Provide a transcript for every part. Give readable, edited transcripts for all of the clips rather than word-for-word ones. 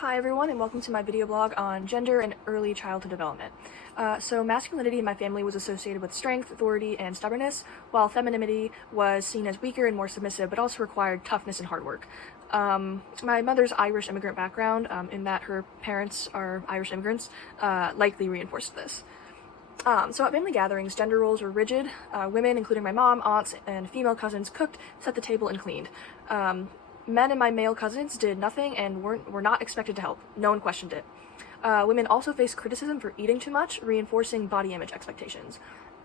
Hi everyone, and welcome to my video blog on gender and early childhood development. So masculinity in my family was associated with strength, authority, and stubbornness, while femininity was seen as weaker and more submissive, but also required toughness and hard work. My mother's Irish immigrant background, in that her parents are Irish immigrants, likely reinforced this. So at family gatherings, gender roles were rigid. Women, including my mom, aunts, and female cousins, cooked, set the table, and cleaned. Men and my male cousins did nothing and were not expected to help. No one questioned it. Women also faced criticism for eating too much, reinforcing body image expectations.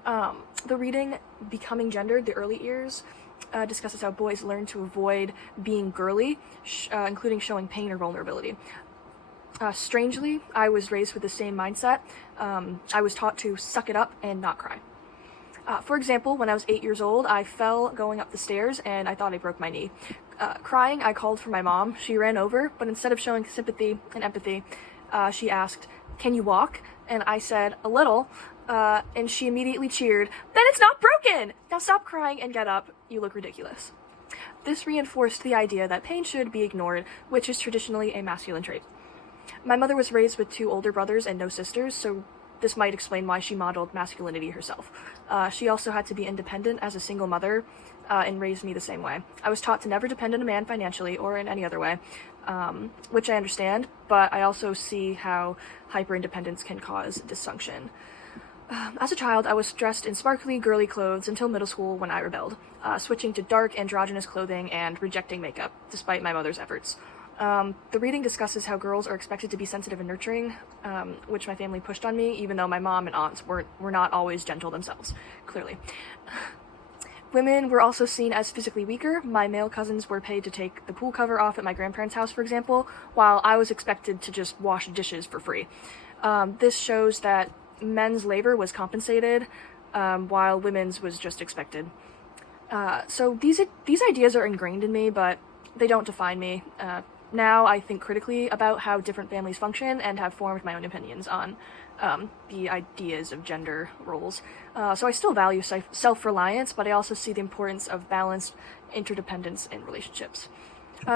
The reading Becoming Gendered, the early years, discusses how boys learn to avoid being girly, including showing pain or vulnerability. Strangely, I was raised with the same mindset. I was taught to suck it up and not cry. For example, when I was 8 years old, I fell going up the stairs and I thought I broke my knee. Crying, I called for my mom. She ran over, but instead of showing sympathy and empathy, she asked, "Can you walk?" And I said, "A little," and she immediately cheered, "Then it's not broken! Now stop crying and get up. You look ridiculous." This reinforced the idea that pain should be ignored, which is traditionally a masculine trait. My mother was raised with 2 older brothers and no sisters, so this might explain why she modeled masculinity herself. She also had to be independent as a single mother and raised me the same way. I was taught to never depend on a man financially or in any other way, which I understand, but I also see how hyper-independence can cause dysfunction. As a child, I was dressed in sparkly, girly clothes until middle school when I rebelled, switching to dark, androgynous clothing and rejecting makeup, despite my mother's efforts. The reading discusses how girls are expected to be sensitive and nurturing, which my family pushed on me, even though my mom and aunts were not always gentle themselves, clearly. Women were also seen as physically weaker. My male cousins were paid to take the pool cover off at my grandparents' house, for example, while I was expected to just wash dishes for free. This shows that men's labor was compensated, while women's was just expected. So these ideas are ingrained in me, but they don't define me. Now I think critically about how different families function and have formed my own opinions on the ideas of gender roles. So I still value self-reliance, but I also see the importance of balanced interdependence in relationships.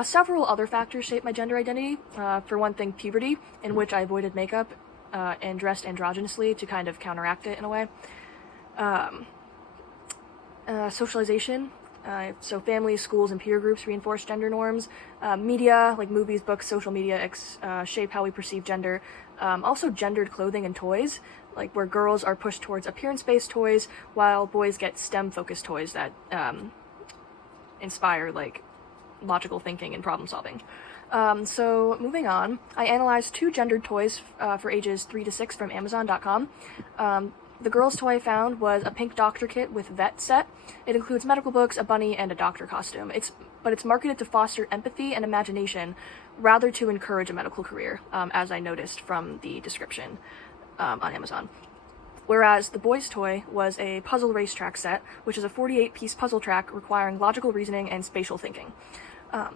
Several other factors shape my gender identity. For one thing, puberty, in which I avoided makeup and dressed androgynously to kind of counteract it in a way. Socialization. So families, schools, and peer groups reinforce gender norms. Media, like movies, books, social media, shape how we perceive gender. Also gendered clothing and toys, like where girls are pushed towards appearance-based toys, while boys get STEM-focused toys that inspire, like, logical thinking and problem-solving. So moving on, I analyzed 2 gendered toys for ages 3 to 6 from Amazon.com. The girl's toy I found was a pink doctor kit with vet set. It includes medical books, a bunny, and a doctor costume. But it's marketed to foster empathy and imagination rather to encourage a medical career, as I noticed from the description on Amazon. Whereas the boy's toy was a puzzle racetrack set, which is a 48-piece puzzle track requiring logical reasoning and spatial thinking.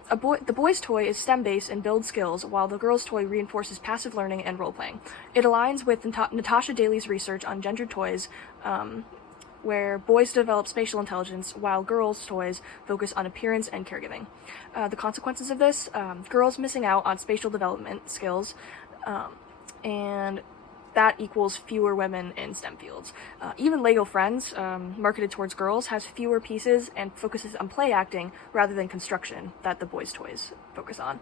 The boy's toy is STEM-based and builds skills, while the girl's toy reinforces passive learning and role-playing. It aligns with Natasha Daly's research on gendered toys, where boys develop spatial intelligence, while girls' toys focus on appearance and caregiving. The consequences of this, girls missing out on spatial development skills, and that equals fewer women in STEM fields. Even Lego Friends, marketed towards girls, has fewer pieces and focuses on play acting rather than construction that the boys' toys focus on.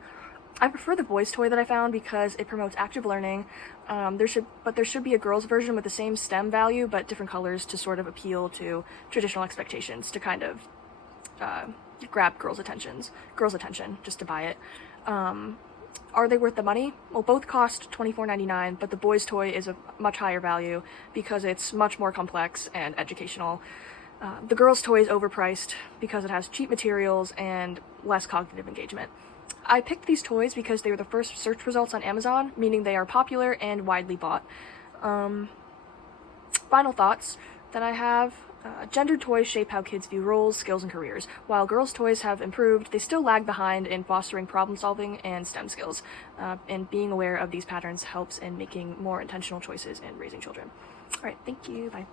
I prefer the boys' toy that I found because it promotes active learning. There should be a girls' version with the same STEM value but different colors to sort of appeal to traditional expectations to kind of grab girls' attention just to buy it. Are they worth the money? Well, both cost $24.99, but the boys' toy is a much higher value because it's much more complex and educational. The girls' toy is overpriced because it has cheap materials and less cognitive engagement. I picked these toys because they were the first search results on Amazon, meaning they are popular and widely bought. Final thoughts that I have. Gendered toys shape how kids view roles, skills, and careers. While girls' toys have improved, they still lag behind in fostering problem-solving and STEM skills. And being aware of these patterns helps in making more intentional choices in raising children. Alright, thank you, bye.